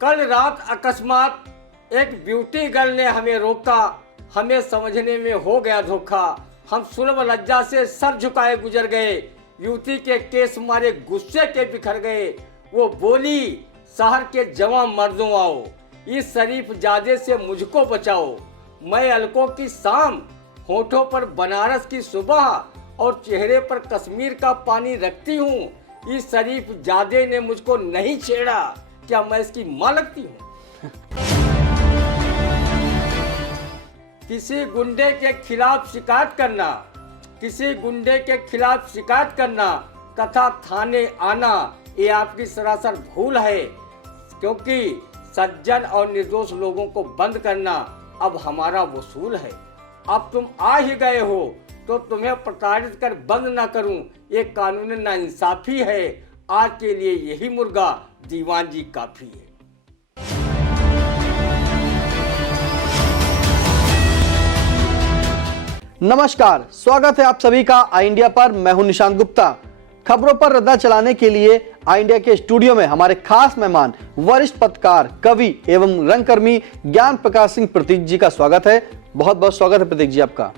कल रात अकस्मात एक ब्यूटी गर्ल ने हमें रोका, हमें समझने में हो गया धोखा। हम सुलभ लज्जा से सर झुकाए गुजर गए, युवती के केस मारे गुस्से के बिखर गए। वो बोली, शहर के जवां मर्दों आओ, इस शरीफ जादे से मुझको बचाओ। मैं अलकों की शाम, होठों पर बनारस की सुबह और चेहरे पर कश्मीर का पानी रखती हूँ। इस शरीफ जादे ने मुझको नहीं छेड़ा, क्या मैं इसकी माँ लगती हूँ? किसी गुंडे के खिलाफ शिकायत करना, किसी गुंडे के खिलाफ शिकायत करना तथा थाने आना, ये आपकी सरासर भूल है, क्योंकि सज्जन और निर्दोष लोगों को बंद करना अब हमारा वसूल है। अब तुम आ ही गए हो तो तुम्हें प्रताड़ित कर बंद ना करूं, ये कानून नाइंसाफी है। आज के लिए यही मुर्गा दीवान जी काफी है। नमस्कार, स्वागत है आप सभी का आई इंडिया पर। मैं हूं निशांत गुप्ता। खबरों पर रद्दा चलाने के लिए आई इंडिया के स्टूडियो में हमारे खास मेहमान वरिष्ठ पत्रकार, कवि एवं रंगकर्मी ज्ञान प्रकाश सिंह प्रतीक जी का स्वागत है। बहुत बहुत स्वागत है प्रतीक जी आपका।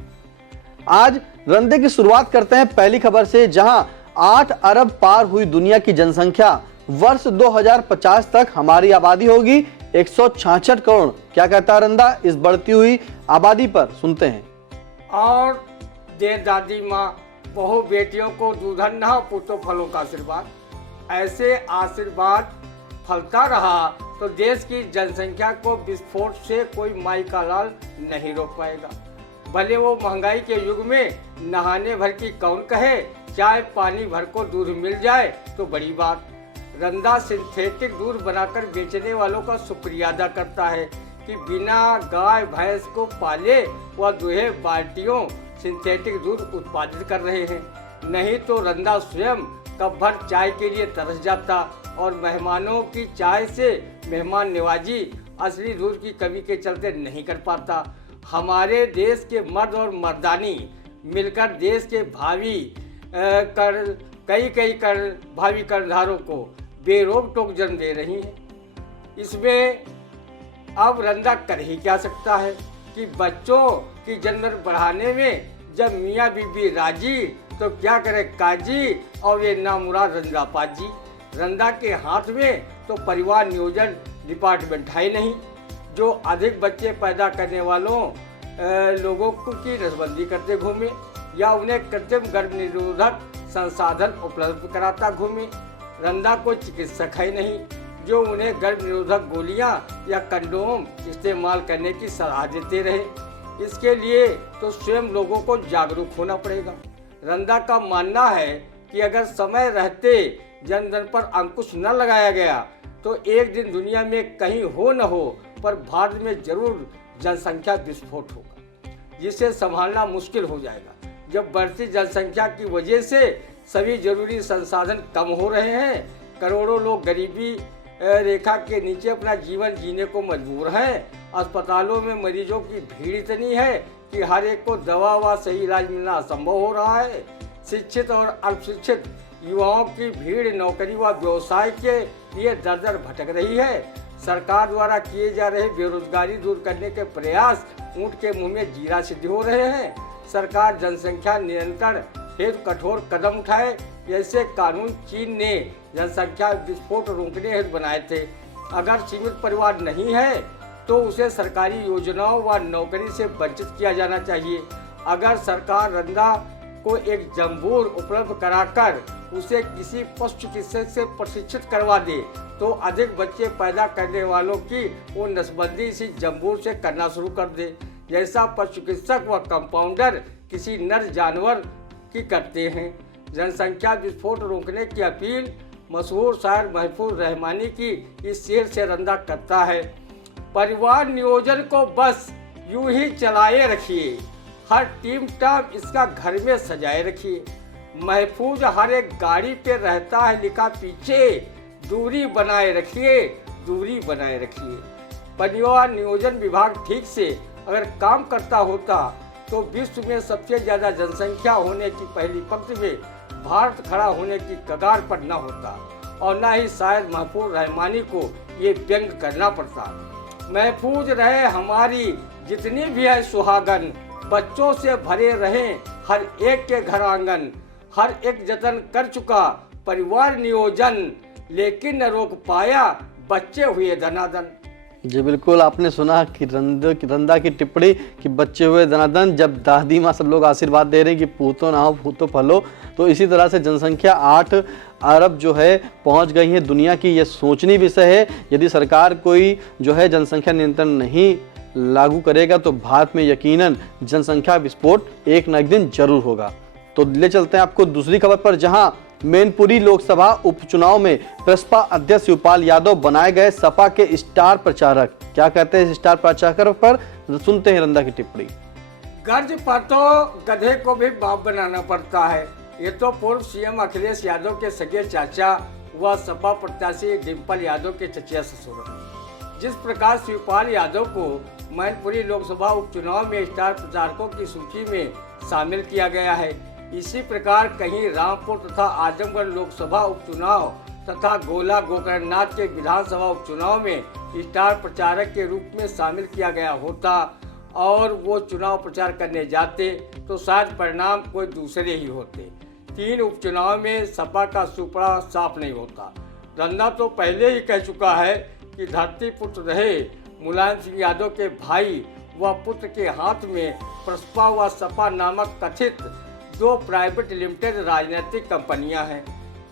आज रंदे की शुरुआत करते हैं पहली खबर से, जहां 8 अरब पार हुई दुनिया की जनसंख्या। वर्ष 2050 तक हमारी आबादी होगी 166 करोड़। क्या कहता है रंदा इस बढ़ती हुई आबादी पर? सुनते हैं। और दे दादी माँ बहु बेटियों को दूधन न पुतो फलों का आशीर्वाद। ऐसे आशीर्वाद फलता रहा तो देश की जनसंख्या को विस्फोट से कोई माई का लाल नहीं रोक पाएगा। भले वो महंगाई के युग में नहाने भर की कौन कहे, चाय पानी भर को दूध मिल जाए तो बड़ी बात। रंदा सिंथेटिक दूध बनाकर बेचने वालों का शुक्रिया अदा करता है कि बिना गाय भैंस को पाले वह दुहे बाल्टियों सिंथेटिक दूध उत्पादित कर रहे हैं। नहीं तो रंदा स्वयं कप भर चाय के लिए तरस जाता और मेहमानों की चाय से मेहमान नवाजी असली दूध की कमी के चलते नहीं कर पाता। हमारे देश के मर्द और मर्दानी मिलकर देश के भावी करधारों को बेरोक टोक जन्म दे रही हैं। इसमें अब रंदा कर ही क्या सकता है कि बच्चों की जन्म बढ़ाने में जब मियाँ बीबी राजी तो क्या करे काजी, और ये नामुराद रंदा पाजी। रंदा के हाथ में तो परिवार नियोजन डिपार्टमेंट है नहीं, जो अधिक बच्चे पैदा करने वालों लोगों की नसबंदी करते घूमे या उन्हें कृत्रिम गर्भ निरोधक संसाधन उपलब्ध कराता घूमे। रंदा कोई चिकित्सक है नहीं जो उन्हें गर्भ निरोधक गोलियां या कंडोम इस्तेमाल करने की सलाह देते रहे। इसके लिए तो स्वयं लोगों को जागरूक होना पड़ेगा। रंदा का मानना है कि अगर समय रहते जनधन पर अंकुश न लगाया गया तो एक दिन दुनिया में कहीं हो न हो पर भारत में जरूर जनसंख्या विस्फोट होगा, जिसे संभालना मुश्किल हो जाएगा। जब बढ़ती जनसंख्या की वजह से सभी जरूरी संसाधन कम हो रहे हैं, करोड़ों लोग गरीबी रेखा के नीचे अपना जीवन जीने को मजबूर हैं। अस्पतालों में मरीजों की भीड़ इतनी है कि हर एक को दवा व सही इलाज मिलना असंभव हो रहा है। शिक्षित और अल्पशिक्षित युवाओं की भीड़ नौकरी व व्यवसाय के लिए दर दर भटक रही है। सरकार द्वारा किए जा रहे बेरोजगारी दूर करने के प्रयास ऊंट के मुंह में जीरा सिद्ध हो रहे हैं। सरकार जनसंख्या नियंत्रण हेतु कठोर कदम उठाए। ऐसे कानून चीन ने जनसंख्या विस्फोट रोकने हेतु बनाए थे। अगर सीमित परिवार नहीं है तो उसे सरकारी योजनाओं व नौकरी से वंचित किया जाना चाहिए। अगर सरकार रंदा को एक जम्बूर उपलब्ध कराकर उसे किसी पशु चिकित्सक से प्रशिक्षित करवा दे तो अधिक बच्चे पैदा करने वालों की वो नसबंदी इसी जम्बूर से करना शुरू कर दे, जैसा पशु चिकित्सक व कंपाउंडर किसी नर जानवर की करते हैं। जनसंख्या विस्फोट रोकने की अपील मशहूर शायर महफूज रहमानी की इस शेर से रंदा करता है। परिवार नियोजन को बस यूं ही चलाए रखिए, हर टीम टाप इसका घर में सजाए रखिए। महफूज हर एक गाड़ी पे रहता है लिखा पीछे, दूरी बनाए रखिए, दूरी बनाए रखिए। परिवार नियोजन विभाग ठीक से अगर काम करता होता तो विश्व में सबसे ज़्यादा जनसंख्या होने की पहली पंक्ति में भारत खड़ा होने की कगार पर न होता और न ही शायद महफूज रहमानी को ये व्यंग करना पड़ता। महफूज रहे हमारी जितनी भी है सुहागन, बच्चों से भरे रहें हर एक के घर आंगन। हर एक जतन कर चुका परिवार नियोजन, लेकिन न रोक पाया बच्चे हुए धनाधन। जी बिल्कुल, आपने सुना कि रंदा की टिप्पणी कि बच्चे हुए धनाधन। जब दादी माँ सब लोग आशीर्वाद दे रहे हैं कि पूतो ना हो पूतो फलो, तो इसी तरह से जनसंख्या 8 अरब जो है पहुंच गई है दुनिया की। ये सोचनीय विषय है। यदि सरकार कोई जो है जनसंख्या नियंत्रण नहीं लागू करेगा तो भारत में यकीनन जनसंख्या विस्फोट एक न एक दिन जरूर होगा। तो ले चलते हैं आपको दूसरी खबर पर, जहां मैनपुरी लोकसभा उपचुनाव में प्रसपा अध्यक्ष शिवपाल यादव बनाए गए सपा के स्टार प्रचारक। क्या कहते हैं स्टार प्रचारक पर, सुनते हैं रंदा की टिप्पणी। गर्ज पर तो गधे को भी बाप बनाना पड़ता है। ये तो पूर्व सीएम अखिलेश यादव के सगे चाचा व सपा प्रत्याशी डिम्पल यादव के चचिया ससुर। जिस प्रकार शिवपाल यादव को मैनपुरी लोकसभा उपचुनाव में स्टार प्रचारकों की सूची में शामिल किया गया है, इसी प्रकार कहीं रामपुर तथा आजमगढ़ लोकसभा उपचुनाव तथा गोला गोकर्णनाथ के विधानसभा उपचुनाव में स्टार प्रचारक के रूप में शामिल किया गया होता और वो चुनाव प्रचार करने जाते तो शायद परिणाम कोई दूसरे ही होते। 3 उपचुनाव में सपा का सुपड़ा साफ नहीं होता। रंदा तो पहले ही कह चुका है कि धरती पुत्र रहे मुलायम सिंह यादव के भाई व पुत्र के हाथ में प्रसपा व सपा नामक कथित 2 प्राइवेट लिमिटेड राजनीतिक कंपनियां हैं,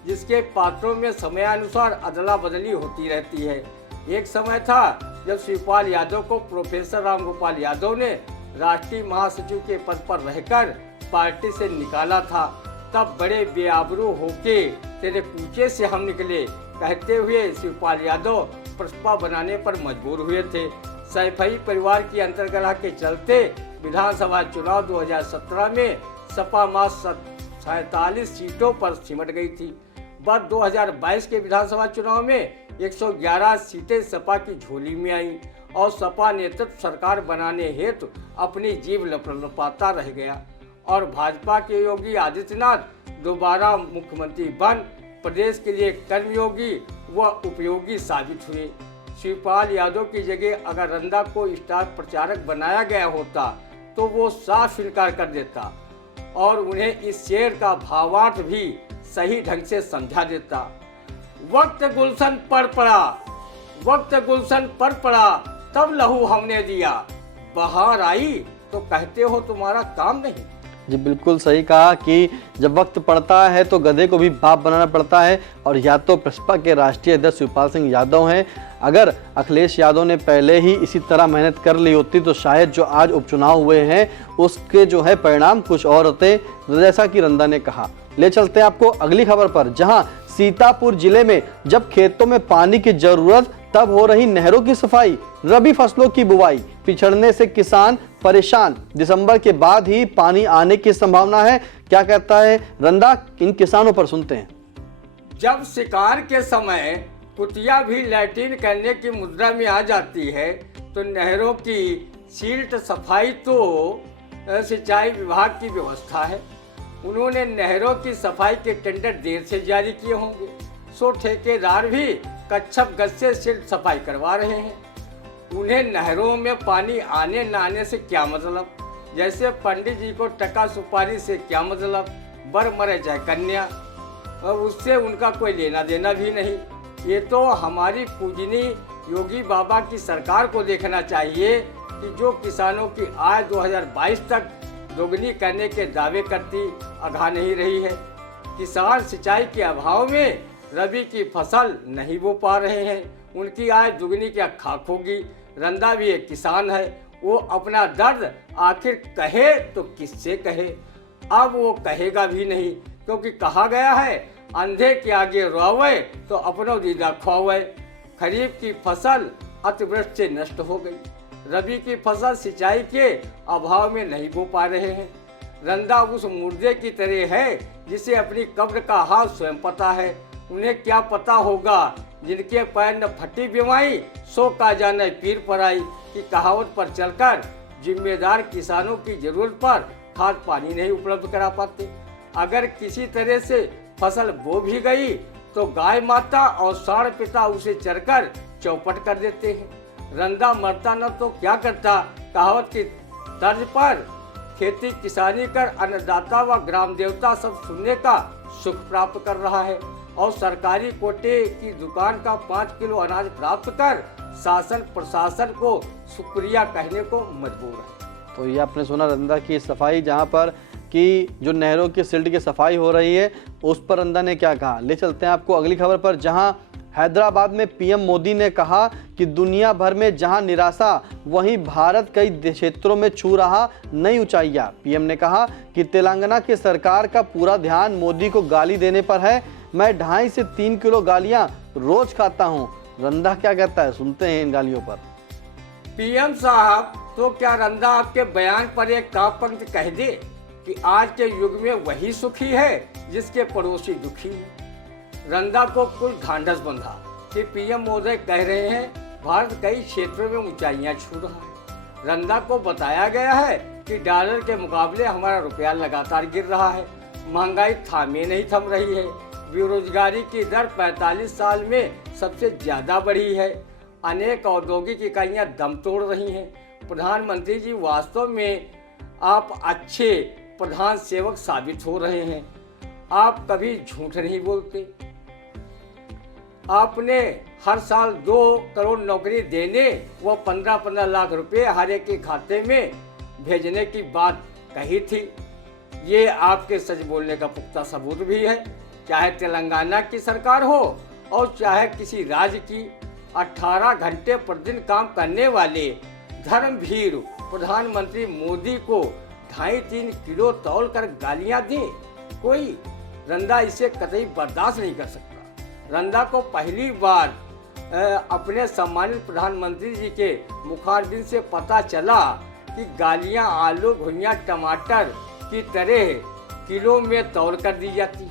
जिसके पात्रों में समयानुसार अदला बदली होती रहती है। एक समय था जब शिवपाल यादव को प्रोफेसर रामगोपाल यादव ने राष्ट्रीय महासचिव के पद पर रहकर पार्टी से निकाला था। तब बड़े बेआबरू होके तेरे कूचे से हम निकले कहते हुए शिवपाल यादव प्रसपा बनाने पर मजबूर हुए थे। सैफई परिवार की अंतर्गला के चलते विधानसभा चुनाव 2017 में सपा मात्र 47 सीटों पर सिमट गई थी। बाद 2022 के विधानसभा चुनाव में 111 सीटें सपा की झोली में आईं और सपा नेतृत्व सरकार बनाने हेतु अपनी जीभ लपलपाता रह गया और भाजपा के योगी आदित्यनाथ दोबारा मुख्यमंत्री बन प्रदेश के लिए कर्मयोगी व उपयोगी साबित हुए। शिवपाल यादव की जगह अगर रंदा को स्टार प्रचारक बनाया गया होता तो वो साफ इनकार कर देता और उन्हें इस शेर का भावार्थ भी सही ढंग से समझा देता। वक्त गुलशन पर पड़ा, वक्त गुलशन पर पड़ा, तब लहू हमने दिया, बहार आई तो कहते हो तुम्हारा काम नहीं। जी बिल्कुल सही कहा कि जब वक्त पड़ता है तो गधे को भी बाप बनाना पड़ता है। और या तो प्रसपा के राष्ट्रीय अध्यक्ष शिवपाल सिंह यादव हैं। अगर अखिलेश यादव ने पहले ही इसी तरह मेहनत कर ली होती तो शायद जो आज उपचुनाव हुए हैं उसके जो है परिणाम कुछ और होते, जैसा कि रंदा ने कहा। ले चलते हैं आपको अगली खबर पर, जहां सीतापुर जिले में जब खेतों में पानी की जरूरत तब हो रही नहरों की सफाई। रबी फसलों की बुवाई पिछड़ने से किसान परेशान, दिसंबर के बाद ही पानी आने की संभावना है। क्या कहता है रंदा, इन किसानों पर सुनते हैं। जब शिकार के समय कुतिया भी लैट्रिन करने की मुद्रा में आ जाती है तो नहरों की सील्ट सफाई तो सिंचाई विभाग की व्यवस्था है। उन्होंने नहरों की सफाई के टेंडर देर से जारी किए होंगे, सो ठेकेदार भी कच्छप गज से सिल्ट सफाई करवा रहे हैं। उन्हें नहरों में पानी आने न आने से क्या मतलब, जैसे पंडित जी को टका सुपारी से क्या मतलब, बर मरे चाहे कन्या, और उससे उनका कोई लेना देना भी नहीं। ये तो हमारी पूजनी योगी बाबा की सरकार को देखना चाहिए कि जो किसानों की आय 2022 तक दोगुनी करने के दावे करती अघा नहीं रही है। किसान सिंचाई के अभाव में रबी की फसल नहीं बो पा रहे हैं, उनकी आय दुगनी क्या खाक होगी। रंदा भी एक किसान है, वो अपना दर्द आखिर कहे तो किससे कहे। अब वो कहेगा भी नहीं, क्योंकि कहा गया है अंधे के आगे रोवे तो अपनो दीदा खोवे। खरीफ की फसल अतिवृष्टि से नष्ट हो गई, रबी की फसल सिंचाई के अभाव में नहीं बो पा रहे हैं। रंदा उस मुर्दे की तरह है जिसे अपनी कब्र का हाल स्वयं पता है। उन्हें क्या पता होगा जिनके पैर न फटी बीमाई सो का जाने पीर पर आई की कहावत पर चलकर जिम्मेदार किसानों की जरूरत पर खाद पानी नहीं उपलब्ध करा पाते। अगर किसी तरह से फसल बो भी गई तो गाय माता और सांड पिता उसे चरकर चौपट कर देते हैं। रंदा मरता न तो क्या करता कहावत की तर्ज पर खेती किसानी कर अन्नदाता व ग्राम देवता सब सुनने का सुख प्राप्त कर रहा है और सरकारी कोटे की दुकान का 5 किलो अनाज प्राप्त कर शासन प्रशासन को शुक्रिया कहने को मजबूर है। तो ये आपने सुना रंदा की सफाई, जहाँ पर कि जो नहरों की सिल्ट की सफाई हो रही है उस पर रंदा ने क्या कहा। ले चलते हैं आपको अगली खबर पर, जहां हैदराबाद में पीएम मोदी ने कहा कि दुनिया भर में जहां निराशा वहीं भारत कई क्षेत्रों में छू रहा नई ऊंचाइयां। पीएम ने कहा कि तेलंगाना की सरकार का पूरा ध्यान मोदी को गाली देने पर है। मैं 2.5 से 3 किलो गालियां रोज खाता हूं। रंदा क्या कहता है, सुनते हैं इन गालियों पर। पीएम साहब, तो क्या रंदा आपके बयान पर एक काव्य पंक्ति कह दे कि आज के युग में वही सुखी है जिसके पड़ोसी दुखी है। रंदा को कुछ ढांढस बंधा कि पीएम महोदय कह रहे हैं भारत कई क्षेत्रों में ऊंचाइयां छू रहा है। रंदा को बताया गया है कि डॉलर के मुकाबले हमारा रुपया लगातार गिर रहा है, महंगाई थामे नहीं थम रही है, बेरोजगारी की दर 45 साल में सबसे ज्यादा बढ़ी है, अनेक औद्योगिक इकाइयां दम तोड़ रही हैं। प्रधानमंत्री जी, वास्तव में आप अच्छे प्रधान सेवक साबित हो रहे हैं। आप कभी झूठ नहीं बोलते। आपने हर साल 2 करोड़ नौकरी देने व 15-15 लाख रुपए हर एक के खाते में भेजने की बात कही थी। ये आपके सच बोलने का पुख्ता सबूत भी है। चाहे तेलंगाना की सरकार हो और चाहे किसी राज्य की, 18 घंटे प्रतिदिन काम करने वाले धर्मभीर प्रधानमंत्री मोदी को 2.5-3 किलो तौल कर गालियां दें, कोई रंदा इसे कतई बर्दाश्त नहीं कर सकता। रंदा को पहली बार अपने सम्मानित प्रधानमंत्री जी के मुखारबिन से पता चला कि गालियां आलू भुजिया टमाटर की तरह किलो में तौल कर दी जाती।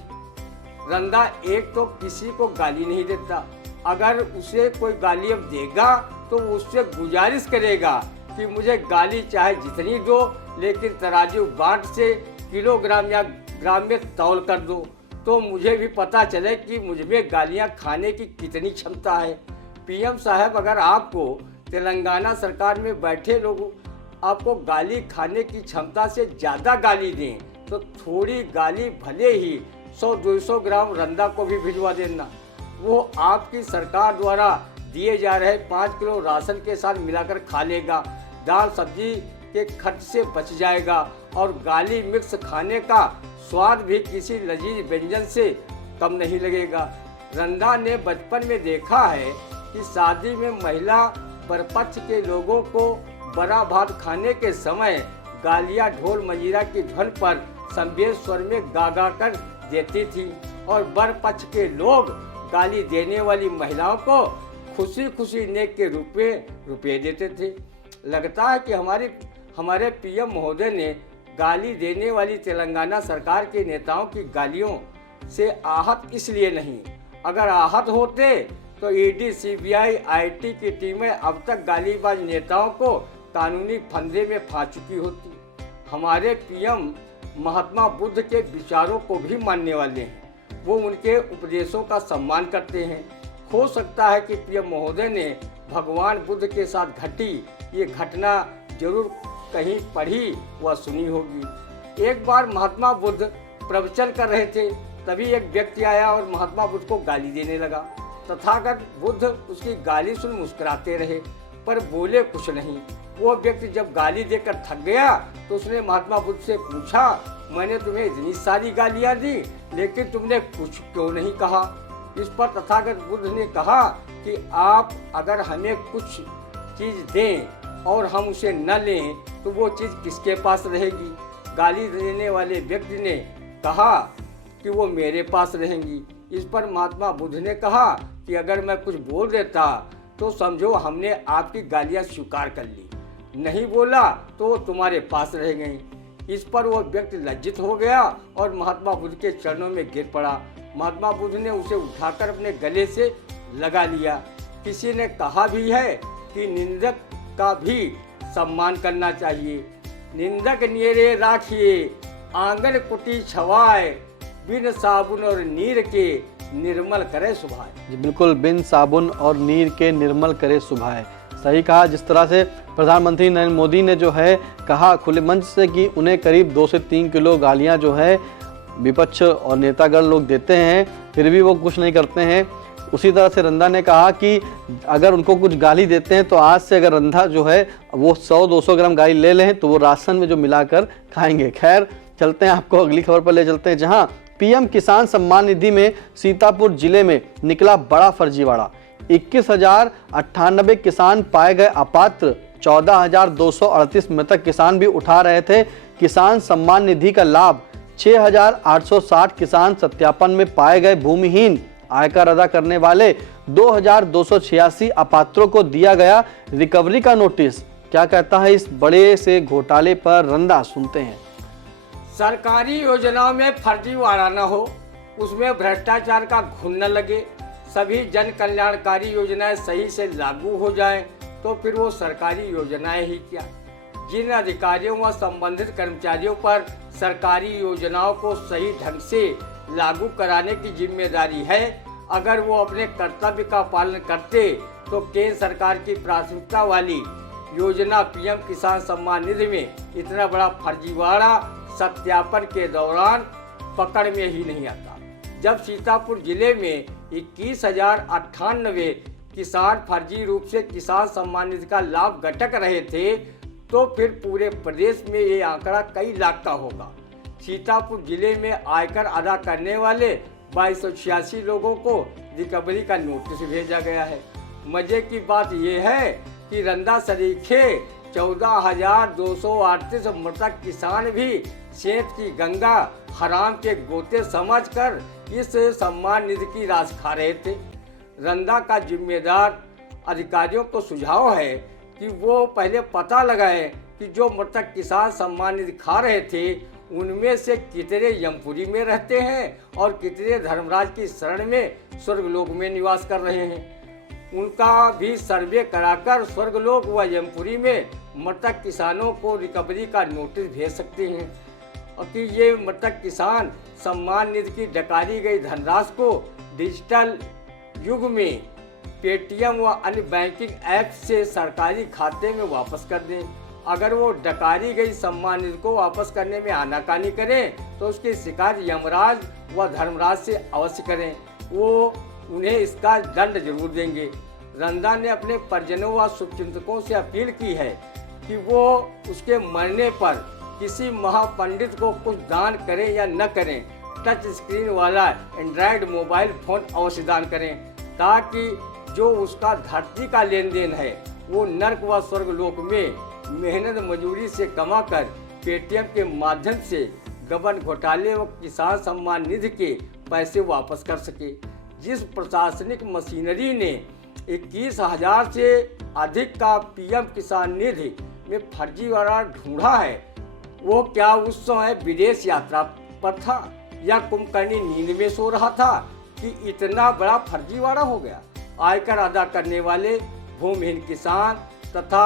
रंदा एक तो किसी को गाली नहीं देता, अगर उसे कोई गाली अब देगा तो उससे गुजारिश करेगा कि मुझे गाली चाहे जितनी दो, लेकिन तराजू बाट से किलोग्राम या ग्राम में तौल कर दो, तो मुझे भी पता चले कि मुझमें गालियां खाने की कितनी क्षमता है। पीएम साहब, अगर आपको तेलंगाना सरकार में बैठे लोग आपको गाली खाने की क्षमता से ज़्यादा गाली दें तो थोड़ी गाली भले ही 100-200 ग्राम रंदा को भी भिजवा देना। वो आपकी सरकार द्वारा दिए जा रहे 5 किलो राशन के साथ मिलाकर खा लेगा, दाल सब्जी के खर्च से बच जाएगा और गाली मिक्स खाने का स्वाद भी किसी लजीज व्यंजन से कम नहीं लगेगा। रंदा ने बचपन में देखा है कि शादी में महिला परपक्ष के लोगों को बड़ा भात खाने के समय गालियां ढोल मंजीरा की धुन पर संवेद स्वर में गा गा कर देती थी और बर पक्ष के लोग गाली देने वाली महिलाओं को खुशी खुशी नेक के रुपए देते थे। लगता है कि हमारे पीएम महोदय ने गाली देने वाली तेलंगाना सरकार के नेताओं की गालियों से आहत इसलिए नहीं, अगर आहत होते तो ईडी, सीबीआई, आईटी की टीमें अब तक गालीबाज नेताओं को कानूनी फंदे में फांस चुकी होती। हमारे पीएम महात्मा बुद्ध के विचारों को भी मानने वाले हैं, वो उनके उपदेशों का सम्मान करते हैं। हो सकता है कि पीएम महोदय ने भगवान बुद्ध के साथ घटी ये घटना जरूर कहीं पढ़ी व सुनी होगी। एक बार महात्मा बुद्ध प्रवचन कर रहे थे, तभी एक व्यक्ति आया और महात्मा बुद्ध को गाली देने लगा। तथागत बुद्ध उसकी गाली सुन मुस्कुराते रहे पर बोले कुछ नहीं। वो व्यक्ति जब गाली देकर थक गया तो उसने महात्मा बुद्ध से पूछा, मैंने तुम्हें इतनी सारी गालियां दी लेकिन तुमने कुछ क्यों नहीं कहा। इस पर तथागत बुद्ध ने कहा कि आप अगर हमें कुछ चीज दें और हम उसे न लें तो वो चीज किसके पास रहेगी। गाली देने वाले व्यक्ति ने कहा कि वो मेरे पास रहेंगी। इस पर महात्मा बुद्ध ने कहा कि अगर मैं कुछ बोल देता तो समझो हमने आपकी गालियां स्वीकार कर ली, नहीं बोला तो वो तुम्हारे पास रह गई। इस पर वो व्यक्ति लज्जित हो गया और महात्मा बुद्ध के चरणों में गिर पड़ा। महात्मा बुद्ध ने उसे उठाकर अपने गले से लगा लिया। किसी ने कहा भी है कि निंदक का भी सम्मान करना चाहिए। निंदक नियरे राखिए आंगन कुटी छवाए, बिन साबुन और नीर के निर्मल करे सुभाए। जी बिल्कुल, बिन साबुन और नीर के निर्मल करे सुभाए। सही कहा। जिस तरह से प्रधानमंत्री नरेंद्र मोदी ने जो है कहा खुले मंच से कि उन्हें करीब 2 से 3 किलो गालियां जो है विपक्ष और नेतागण लोग देते हैं, फिर भी वो कुछ नहीं करते हैं। उसी तरह से रंधा ने कहा कि अगर उनको कुछ गाली देते हैं तो आज से अगर रंधा जो है वो 100-200 ग्राम गाली ले लें तो वो राशन में जो मिलाकर खाएंगे। खैर, चलते हैं, आपको अगली खबर पर ले चलते हैं, जहां पीएम किसान सम्मान निधि में सीतापुर जिले में निकला बड़ा फर्जीवाड़ा। 21,098 किसान पाए गए अपात्र, 14,238 मृतक किसान भी उठा रहे थे किसान सम्मान निधि का लाभ। 6,860 किसान सत्यापन में पाए गए भूमिहीन। आयकर अदा करने वाले 2,286 अपात्रों को दिया गया रिकवरी का नोटिस। क्या कहता है इस बड़े से घोटाले पर रंधा, सुनते हैं। सरकारी योजनाओं में फर्जीवाड़ा न हो, उसमें भ्रष्टाचार का घुन न लगे, सभी जन कल्याणकारी योजनाएं सही से लागू हो जाएं, तो फिर वो सरकारी योजनाएं ही क्या। जिन अधिकारियों व संबंधित कर्मचारियों पर सरकारी योजनाओं को सही ढंग से लागू कराने की जिम्मेदारी है, अगर वो अपने कर्तव्य का पालन करते तो केंद्र सरकार की प्राथमिकता वाली योजना पीएम किसान सम्मान निधि में इतना बड़ा फर्जीवाड़ा सत्यापन के दौरान पकड़ में ही नहीं आता। जब सीतापुर जिले में 21,098 किसान फर्जी रूप से किसान सम्मान निधि का लाभ गटक रहे थे, तो फिर पूरे प्रदेश में ये आंकड़ा कई लाख का होगा। सीतापुर जिले में आयकर अदा करने वाले 2286 लोगों को रिकवरी का नोटिस भेजा गया है। मजे की बात यह है कि रंधा सरीखे 14,238 मृतक किसान भी सेंत की गंगा हराम के गोते समझकर इस सम्मान निधि की राशि खा रहे थे। रंधा का जिम्मेदार अधिकारियों को सुझाव है कि वो पहले पता लगाएं कि जो मृतक किसान सम्मान निधि खा रहे थे उनमें से कितने यमपुरी में रहते हैं और कितने धर्मराज की शरण में स्वर्गलोक में निवास कर रहे हैं। उनका भी सर्वे कराकर स्वर्गलोक व यमपुरी में मृतक किसानों को रिकवरी का नोटिस भेज सकते हैं, और कि ये मृतक किसान सम्मान निधि की डकारी गई धनराशि को डिजिटल युग में पेटीएम व अन्य बैंकिंग ऐप से सरकारी खाते में वापस कर दें। अगर वो डकारी गई सम्मान निधि को वापस करने में आनाकानी करें तो उसकी शिकायत यमराज व धर्मराज से अवश्य करें, वो उन्हें इसका दंड जरूर देंगे। रंधा ने अपने परिजनों व शुभचिंतकों से अपील की है कि वो उसके मरने पर किसी महापंडित को कुछ दान करें या न करें, टच स्क्रीन वाला एंड्रॉयड मोबाइल फोन अवश्य दान करें, ताकि जो उसका धरती का लेन देन है वो नर्क व स्वर्गलोक में मेहनत मजदूरी से कमाकर पेटीएम के माध्यम से गबन घोटाले व किसान सम्मान निधि के पैसे वापस कर सके। जिस प्रशासनिक मशीनरी ने 21,000 से अधिक का पीएम किसान निधि में फर्जीवाड़ा ढूंढा है, वो क्या उस समय विदेश यात्रा पर था या कुंभकर्णी नींद में सो रहा था कि इतना बड़ा फर्जीवाड़ा हो गया। आयकर अदा करने वाले भूमिहीन किसान तथा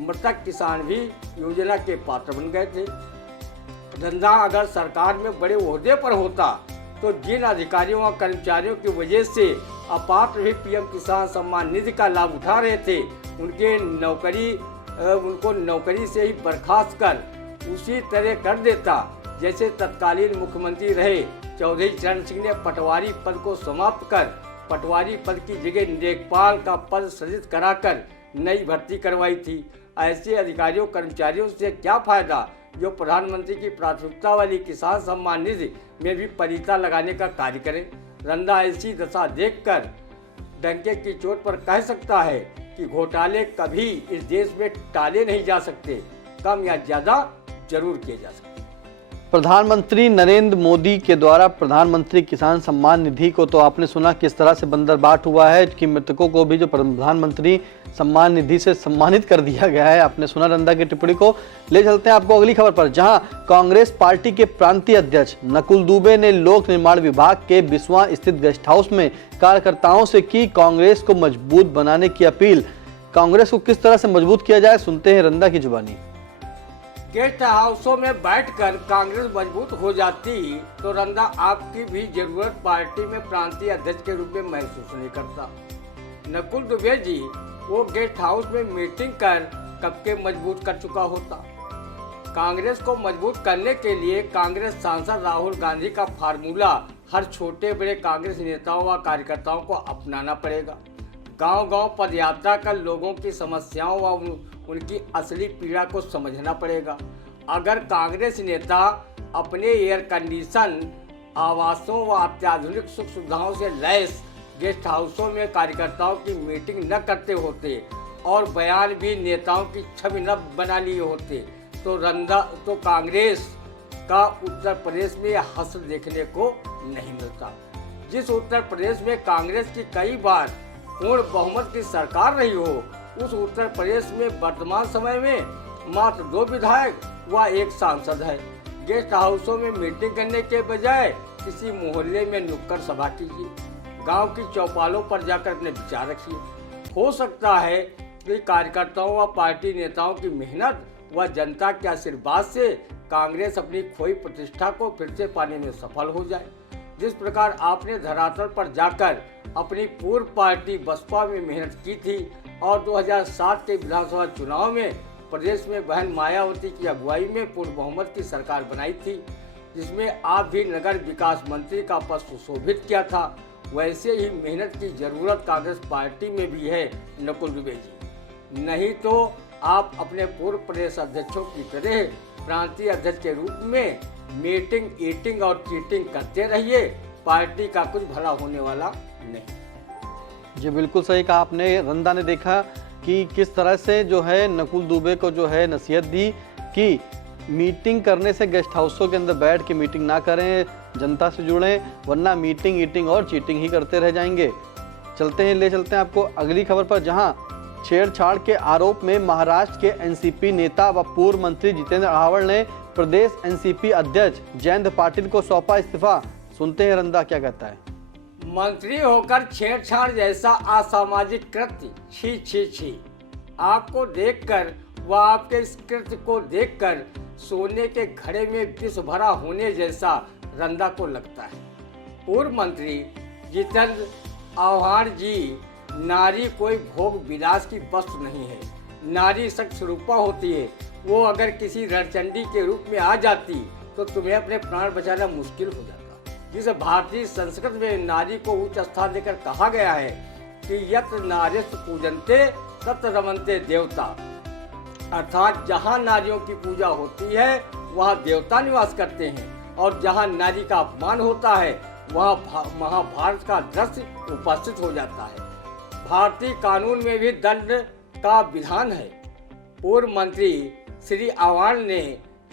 मृतक किसान भी योजना के पात्र बन गए थे। रंधा अगर सरकार में बड़े ओहदे पर होता तो जिन अधिकारियों और कर्मचारियों की वजह से अपात्र भी पीएम किसान सम्मान निधि का लाभ उठा रहे थे, उनको नौकरी से ही बर्खास्त कर उसी तरह कर देता जैसे तत्कालीन मुख्यमंत्री रहे चौधरी चरण सिंह ने पटवारी पद को समाप्त कर पटवारी पद की जगह लेखपाल का पद सृजित कराकर नई भर्ती करवाई थी। ऐसे अधिकारियों कर्मचारियों से क्या फायदा जो प्रधानमंत्री की प्राथमिकता वाली किसान सम्मान निधि में भी परिता लगाने का कार्य करें। रंधा ऐसी दशा देखकर डंके की चोट पर कह सकता है कि घोटाले कभी इस देश में टाले नहीं जा सकते, कम या ज्यादा जरूर किए जा सकते। प्रधानमंत्री नरेंद्र मोदी के द्वारा प्रधानमंत्री किसान सम्मान निधि को तो आपने सुना किस तरह से बंदरबाट हुआ है कि मृतकों को भी जो प्रधानमंत्री सम्मान निधि से सम्मानित कर दिया गया है। आपने सुना रंधा की टिप्पणी को। ले चलते हैं आपको अगली खबर पर, जहां कांग्रेस पार्टी के प्रांतीय अध्यक्ष नकुल दुबे ने लोक निर्माण विभाग के बिस्वा स्थित गेस्ट हाउस में कार्यकर्ताओं से की कांग्रेस को मजबूत बनाने की अपील। कांग्रेस को किस तरह से मजबूत किया जाए, सुनते हैं रंधा की जुबानी। गेस्ट हाउसों में बैठकर कांग्रेस मजबूत हो जाती तो रंदा आपकी भी जरूरत पार्टी में प्रांतीय अध्यक्ष के रूप में महसूस नहीं करता। नकुल दुबे जी वो गेस्ट हाउस में मीटिंग कर कब के मजबूत कर चुका होता। कांग्रेस को मजबूत करने के लिए कांग्रेस सांसद राहुल गांधी का फार्मूला हर छोटे बड़े कांग्रेस नेताओं व कार्यकर्ताओं को अपनाना पड़ेगा। गांव-गांव पदयात्रा कर लोगों की समस्याओं व उनकी असली पीड़ा को समझना पड़ेगा। अगर कांग्रेस नेता अपने एयर कंडीशन आवासों व अत्याधुनिक सुख सुविधाओं से लैस गेस्ट हाउसों में कार्यकर्ताओं की मीटिंग न करते होते और बयान भी नेताओं की छवि न बना लिए होते तो कांग्रेस का उत्तर प्रदेश में यह हश्र देखने को नहीं मिलता। जिस उत्तर प्रदेश में कांग्रेस की कई बार पूर्ण बहुमत की सरकार रही हो, उस उत्तर प्रदेश में वर्तमान समय में मात्र 2 विधायक व 1 सांसद है। गेस्ट हाउसों में मीटिंग करने के बजाय किसी मोहल्ले में नुक्कड़ सभा कीजिए, गांव की चौपालों पर जाकर अपने विचार रखिए। हो सकता है कि कार्यकर्ताओं व पार्टी नेताओं की मेहनत व जनता के आशीर्वाद से कांग्रेस अपनी खोई प्रतिष्ठा को फिर से पाने में सफल हो जाए। जिस प्रकार आपने धरातल पर जाकर अपनी पूर्व पार्टी बसपा में मेहनत की थी और 2007 के विधानसभा चुनाव में प्रदेश में बहन मायावती की अगुवाई में पूर्ण बहुमत की सरकार बनाई थी, जिसमें आप भी नगर विकास मंत्री का पद सुशोभित किया था, वैसे ही मेहनत की जरूरत कांग्रेस पार्टी में भी है नकुल दुबे जी। नहीं तो आप अपने पूर्व प्रदेश अध्यक्षों की तरह प्रांतीय अध्यक्ष के रूप में मीटिंग ईटिंग और चीटिंग करते रहिए, पार्टी का कुछ भला होने वाला नहीं। जी बिल्कुल सही कहा आपने। रंदा ने देखा कि किस तरह से जो है नकुल दुबे को जो है नसीहत दी कि मीटिंग करने से गेस्ट हाउसों के अंदर बैठ के मीटिंग ना करें, जनता से जुड़ें, वरना मीटिंग ईटिंग और चीटिंग ही करते रह जाएंगे। ले चलते हैं आपको अगली खबर पर, जहां छेड़छाड़ के आरोप में महाराष्ट्र के एनसीपी नेता व पूर्व मंत्री जितेंद्र आह्वान ने प्रदेश एनसीपी अध्यक्ष जयंत पाटिल को सौंपा इस्तीफा। सुनते हैं रंदा क्या कहता है। मंत्री होकर छेड़छाड़ जैसा असामाजिक कृत्य, छी छी छी। आपको देखकर व आपके इस कृत्य को देखकर सोने के घड़े में विष भरा होने जैसा रंदा को लगता है। पूर्व मंत्री जितेंद्र आह्वान जी, नारी कोई भोग विलास की वस्तु नहीं है, नारी सख्त स्वरूपा होती है। वो अगर किसी रणचंडी के रूप में आ जाती तो तुम्हें अपने प्राण बचाना मुश्किल हो जाता। जिस भारतीय संस्कृत में नारी को उच्च स्थान देकर कहा गया है कि यत्र नारीस्तु पूजन्ते तत्र रमन्ते देवता, अर्थात जहाँ नारियों की पूजा होती है वहाँ देवता निवास करते हैं, और जहाँ नारी का अपमान होता है वहाँ महाभारत का दृश्य उपस्थित हो जाता है। भारतीय कानून में भी दंड का विधान है। पूर्व मंत्री श्री आह्वान ने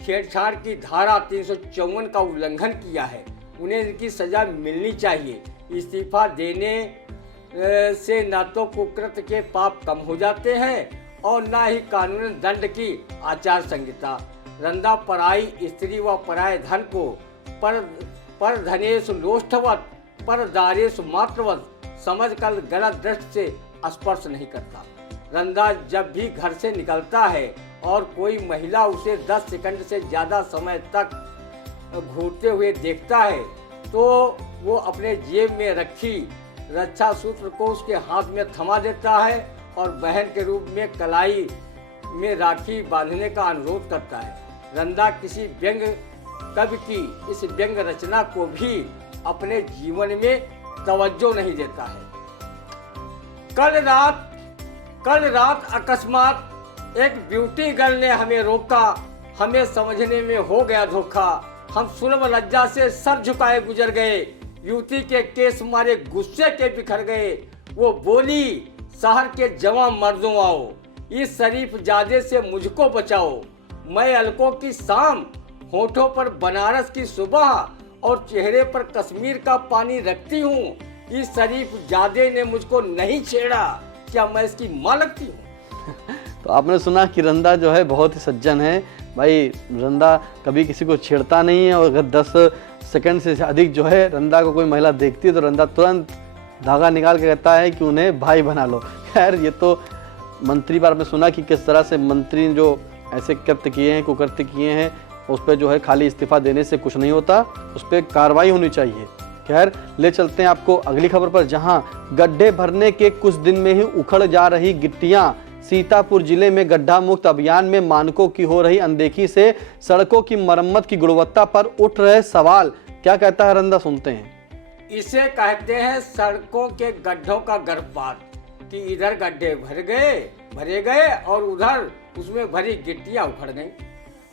छेड़छाड़ की धारा 354 का उल्लंघन किया है, उन्हें इनकी सजा मिलनी चाहिए। इस्तीफा देने से न तो कुकृत्य के पाप कम हो जाते हैं और न ही कानूनी दंड की आचार संहिता। रंदा पराई स्त्री व पराय धन को पर धनेश लोष्ठवत पर दारेश मात्रवत समझ कर गलत दृष्टि से स्पर्श नहीं करता। रंदा जब भी घर से निकलता है और कोई महिला उसे 10 सेकंड से ज़्यादा समय तक घूरते हुए देखता है तो वो अपने जेब में रखी रक्षा सूत्र को उसके हाथ में थमा देता है और बहन के रूप में कलाई में राखी बांधने का अनुरोध करता है। रंदा किसी व्यंग कवि की इस व्यंग रचना को भी अपने जीवन में तवज्जो नहीं देता है। कल रात अकस्मात एक ब्यूटी गर्ल ने हमें रोका, हमें समझने में हो गया धोखा। हम सुलभ लज्जा से सर झुकाए गुजर गए, युवती के केस मारे गुस्से के बिखर गए। वो बोली, शहर के जवां मर्दों आओ, इस शरीफ जादे से मुझको बचाओ। मैं अलकों की शाम, होठों पर बनारस की सुबह और चेहरे पर कश्मीर का पानी रखती हूँ। इस शरीफ जादे ने मुझको नहीं छेड़ा, क्या मैं इसकी माँ लगती हूँ? तो आपने सुना कि रंदा जो है बहुत ही सज्जन है। भाई रंदा कभी किसी को छेड़ता नहीं है, और अगर 10 सेकंड से अधिक जो है रंदा को कोई महिला देखती है तो रंदा तुरंत धागा निकाल के कहता है कि उन्हें भाई बना लो। खैर ये तो मंत्री बार में सुना कि किस तरह से मंत्री जो ऐसे कृत्य किए हैं, कुकृत्य किए हैं, उस पर जो है खाली इस्तीफा देने से कुछ नहीं होता, उस पर कार्रवाई होनी चाहिए। खैर, ले चलते हैं आपको अगली खबर पर, जहां गड्ढे भरने के कुछ दिन में ही उखड़ जा रही गिट्टियां। सीतापुर जिले में गड्ढा मुक्त अभियान में मानकों की हो रही अनदेखी से सड़कों की मरम्मत की गुणवत्ता पर उठ रहे सवाल। क्या कहता है रंदा, सुनते हैं। इसे कहते हैं सड़कों के गड्ढों का गर्भपात, कि इधर गड्ढे भरे गए और उधर उसमें भरी गिट्टियां उखड़ गईं।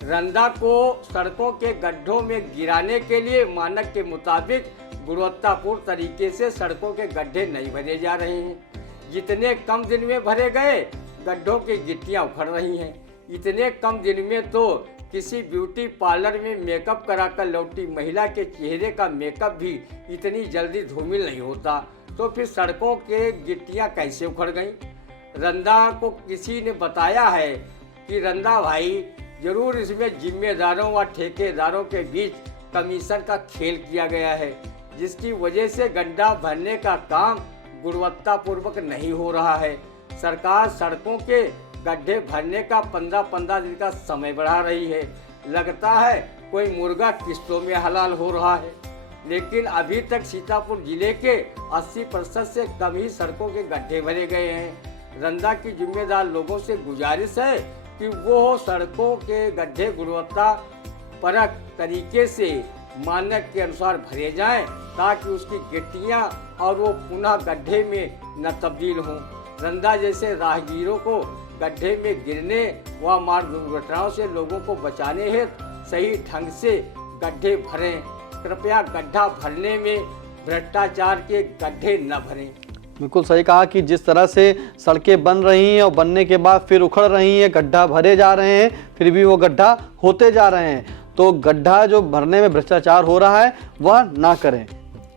रंदा को सड़कों के गड्ढों में गिराने के लिए मानक के मुताबिक गुणवत्तापूर्ण तरीके से सड़कों के गड्ढे नहीं भरे जा रहे हैं। जितने कम दिन में भरे गए गड्ढों की गिट्टियां उखड़ रही हैं। इतने कम दिन में तो किसी ब्यूटी पार्लर में मेकअप कराकर लौटी महिला के चेहरे का मेकअप भी इतनी जल्दी धूमिल नहीं होता, तो फिर सड़कों के गिट्टियां कैसे उखड़ गईं? रंदा को किसी ने बताया है कि रंदा भाई, जरूर इसमें जिम्मेदारों व ठेकेदारों के बीच कमीशन का खेल किया गया है, जिसकी वजह से गड्ढा भरने का काम गुणवत्तापूर्वक नहीं हो रहा है। सरकार सड़कों के गड्ढे भरने का 15-15 दिन का समय बढ़ा रही है। लगता है कोई मुर्गा किस्तों में हलाल हो रहा है, लेकिन अभी तक सीतापुर जिले के 80% से कम ही सड़कों के गड्ढे भरे गए हैं। रंदा की जिम्मेदार लोगों से गुजारिश है कि वो सड़कों के गड्ढे गुणवत्ता परक तरीके से मानक के अनुसार भरे जाएं, ताकि उसकी गिट्टियां और वो पुनः गड्ढे में न तब्दील हों। रंदा जैसे राहगीरों को गड्ढे में गिरने व मार्ग दुर्घटनाओं से लोगों को बचाने हेतु सही ढंग से गड्ढे भरें। कृपया गड्ढा भरने में भ्रष्टाचार के गड्ढे न भरें। बिल्कुल सही कहा कि जिस तरह से सड़कें बन रही हैं और बनने के बाद फिर उखड़ रही हैं, गड्ढा भरे जा रहे हैं, फिर भी वो गड्ढा होते जा रहे हैं, तो गड्ढा जो भरने में भ्रष्टाचार हो रहा है वह ना करें।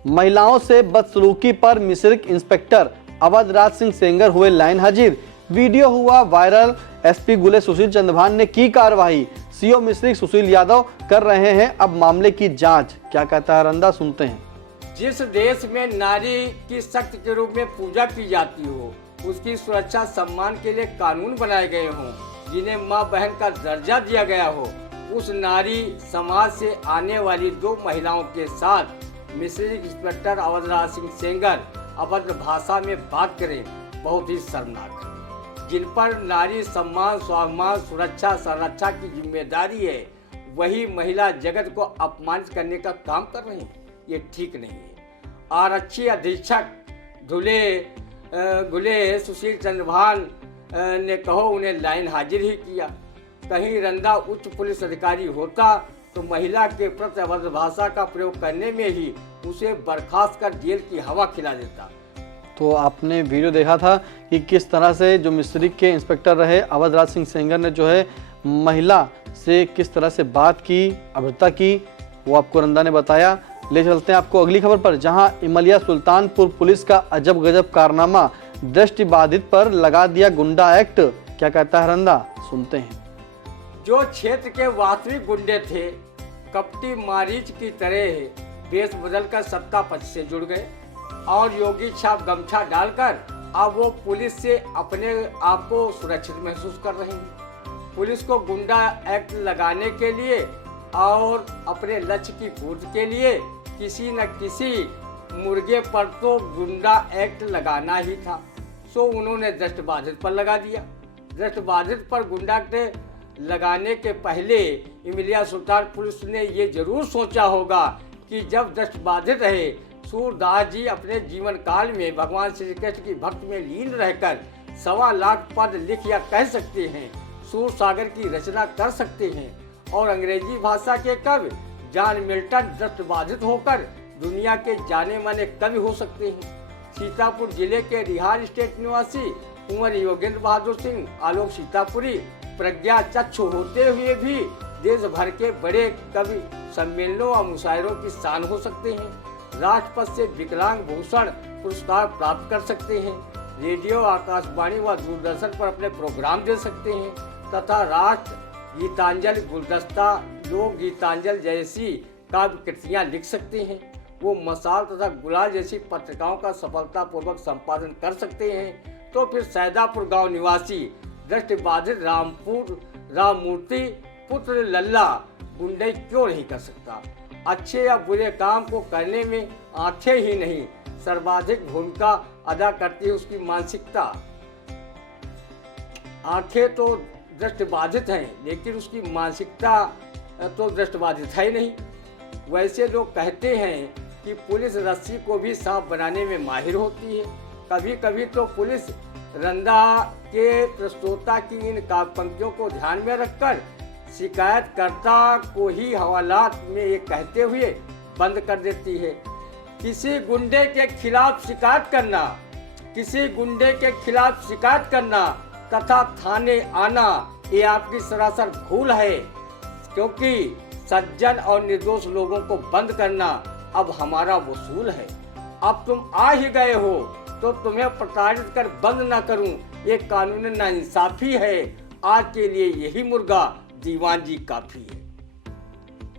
महिलाओं से बदसलूकी पर मिश्रिक इंस्पेक्टर अवधराज सिंह सेंगर हुए लाइन हाजिर। वीडियो हुआ वायरल। एसपी गुले सुशील चंद्रभान ने की कार्रवाई। सीओ मिश्रिक सुशील यादव कर रहे हैं अब मामले की जांच। क्या कहता है रंदा, सुनते हैं। जिस देश में नारी की शक्ति के रूप में पूजा की जाती हो, उसकी सुरक्षा सम्मान के लिए कानून बनाए गए हों, जिन्हें माँ बहन का दर्जा दिया गया हो, उस नारी समाज से आने वाली 2 महिलाओं के साथ मिश्रिक इंस्पेक्टर अवधराज सिंह सेंगर अभद्र भाषा में बात करें, बहुत ही शर्मनाक है। जिन पर नारी सम्मान, स्वाभिमान, सुरक्षा, संरक्षा की जिम्मेदारी है, वही महिला जगत को अपमानित करने का काम कर रहे हैं। ये ठीक नहीं है। आरक्षी अधीक्षक गुले सुशील चंद्रभान ने कहो उन्हें लाइन हाजिर ही किया। कहीं रंदा उच्च पुलिस अधिकारी होता तो महिला के प्रति अभद्र भाषा का प्रयोग करने में ही उसे बर्खास्त कर जेल की हवा खिला देता। तो आपने वीडियो देखा था कि किस तरह से जो मिश्रिक के इंस्पेक्टर रहे अवधराज सिंह सेंगर ने जो है महिला से किस तरह से बात की, अभद्रता की, वो आपको रंदा ने बताया। ले चलते हैं आपको अगली खबर पर, जहां इमलिया सुल्तानपुर पुलिस का अजब गजब कारनामा। दृष्टिबाधित पर लगा दिया गुंडा एक्ट। क्या कहता है रंदा, सुनते हैं। जो क्षेत्र के वास्तविक गुंडे थे, कपटी मारीच की तरह वेश बदलकर सत्ता पक्ष से जुड़ गए और योगी छाप गमछा डालकर अब वो पुलिस से अपने आप को सुरक्षित महसूस कर रहे हैं। पुलिस को गुंडा एक्ट लगाने के लिए और अपने लक्ष्य की पूर्ति के लिए किसी न किसी मुर्गे पर तो गुंडा एक्ट लगाना ही था, सो उन्होंने दृष्टिबाधित पर लगा दिया। दृष्टिबाधित पर गुंडा एक्ट लगाने के पहले इमलिया सुल्तान पुलिस ने ये जरूर सोचा होगा कि जब दृष्टिबाधित रहे सूरदास जी अपने जीवन काल में भगवान श्री कृष्ण की भक्ति में लीन रहकर 1.25 लाख पद लिख या कह सकते हैं, सूर सागर की रचना कर सकते हैं और अंग्रेजी भाषा के कवि जॉन मिल्टन दृष्टिबाधित होकर दुनिया के जाने माने कवि हो सकते हैं। सीतापुर जिले के रिहार स्टेट निवासी कुंवर योगेंद्र बहादुर सिंह आलोक सीतापुरी प्रज्ञा चक्षु होते हुए भी देश भर के बड़े कवि सम्मेलनों और मुशायरों की शान हो सकते हैं। राष्ट्रपति से विकलांग भूषण पुरस्कार प्राप्त कर सकते हैं। रेडियो, आकाशवाणी व दूरदर्शन पर अपने प्रोग्राम दे सकते हैं तथा राष्ट्र गीतांजलि, गुलदस्ता, लोक गीतांजलि जैसी काव्य कृतियाँ लिख सकते हैं। वो मसाल तथा गुलाल जैसी पत्रिकाओं का सफलतापूर्वक संपादन कर सकते हैं। तो फिर सैदापुर गांव निवासी दृष्टिबाधित राममूर्ति पुत्र लल्ला गुंडई क्यों नहीं कर सकता। अच्छे या बुरे काम को करने में आंखें ही नहीं सर्वाधिक भूमिका अदा करती है उसकी मानसिकता। आंखें तो दृष्टिबाधित हैं लेकिन उसकी मानसिकता तो दृष्टिबाधित है ही नहीं। वैसे लोग कहते हैं कि पुलिस रस्सी को भी सांप बनाने में माहिर होती है। कभी कभी तो पुलिस रंदा के प्रस्तोता की इन पंक्तियों को ध्यान में रखकर शिकायतकर्ता को ही हवालात में ये कहते हुए बंद कर देती है, किसी गुंडे के खिलाफ शिकायत करना, किसी गुंडे के खिलाफ शिकायत करना तथा थाने आना ये आपकी सरासर भूल है, क्योंकि सज्जन और निर्दोष लोगों को बंद करना अब हमारा वसूल है। अब तुम आ ही गए हो तो तुम्हें प्रताड़ित कर बंद ना करूं, ये कानून नाइंसाफी है। आज के लिए यही मुर्गा दीवान जी काफी है।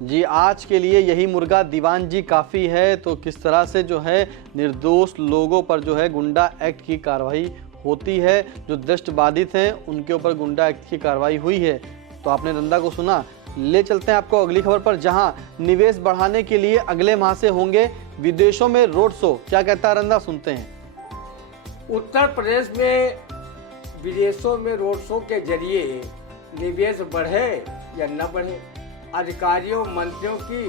जी, आज के लिए यही मुर्गा दीवान जी काफ़ी है। तो किस तरह से जो है निर्दोष लोगों पर जो है गुंडा एक्ट की कार्रवाई होती है, जो दृष्टिबाधित हैं उनके ऊपर गुंडा एक्ट की कार्रवाई हुई है। तो आपने रंदा को सुना। ले चलते हैं आपको अगली खबर पर, जहां निवेश बढ़ाने के लिए अगले माह से होंगे विदेशों में रोड शो। क्या कहता है रंदा, सुनते हैं। उत्तर प्रदेश में विदेशों में रोड शो के जरिए निवेश बढ़े या न बढ़े, अधिकारियों मंत्रियों की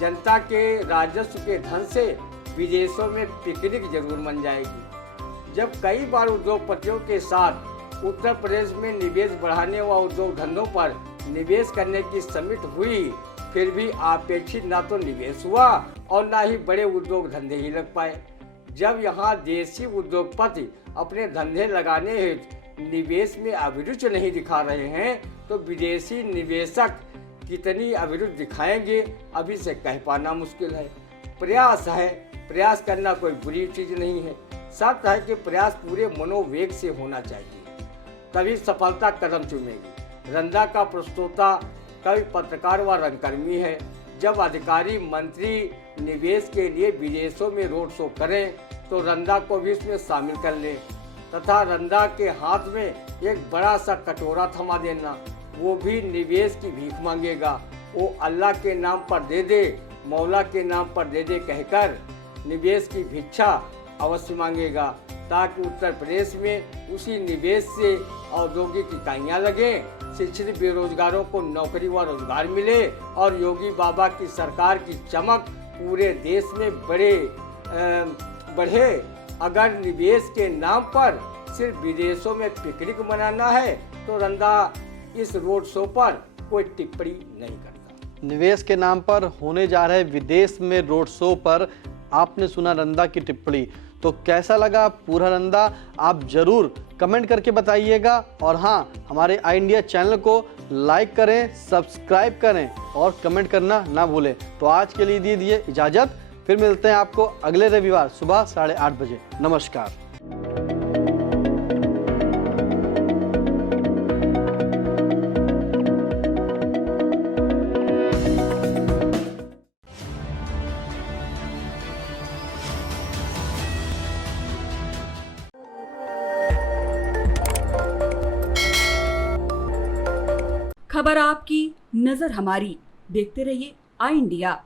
जनता के राजस्व के धन से विदेशों में पिकनिक जरूर बन जाएगी। जब कई बार उद्योगपतियों के साथ उत्तर प्रदेश में निवेश बढ़ाने व उद्योग धंधों पर निवेश करने की समिट हुई, फिर भी अपेक्षित ना तो निवेश हुआ और ना ही बड़े उद्योग धंधे ही लग पाए। जब यहाँ देसी उद्योगपति अपने धंधे लगाने हेतु निवेश में अभिरुचि नहीं दिखा रहे हैं तो विदेशी निवेशक कितनी अभिरुचि दिखाएंगे अभी से कह पाना मुश्किल है। प्रयास है, प्रयास करना कोई बुरी चीज नहीं है। शर्त है कि प्रयास पूरे मनोवेग से होना चाहिए, तभी सफलता कदम चूमेगी। रंदा का प्रस्तोता कवि, पत्रकार व रंगकर्मी है। जब अधिकारी मंत्री निवेश के लिए विदेशों में रोड शो करें तो रंदा को भी इसमें शामिल कर ले तथा रंदा के हाथ में एक बड़ा सा कटोरा थमा देना। वो भी निवेश की भीख मांगेगा। वो अल्लाह के नाम पर दे दे, मौला के नाम पर दे दे कहकर निवेश की भिक्षा अवश्य मांगेगा, ताकि उत्तर प्रदेश में उसी निवेश से औद्योगिक इकाइयाँ लगें, शिक्षित बेरोजगारों को नौकरी व रोजगार मिले और योगी बाबा की सरकार की चमक पूरे देश में बढ़े। अगर निवेश के नाम पर सिर्फ विदेशों में पिकनिक मनाना है तो रंदा इस रोड शो पर कोई टिप्पणी नहीं करता। निवेश के नाम पर होने जा रहे विदेश में रोड शो पर आपने सुना रंदा की टिप्पणी। तो कैसा लगा पूरा रंदा आप जरूर कमेंट करके बताइएगा। और हाँ, हमारे आई इंडिया चैनल को लाइक करें, सब्सक्राइब करें और कमेंट करना ना भूलें। तो आज के लिए दीजिए इजाज़त, फिर मिलते हैं आपको अगले रविवार सुबह 8:30 बजे। नमस्कार। खबर आपकी, नजर हमारी। देखते रहिए आई इंडिया।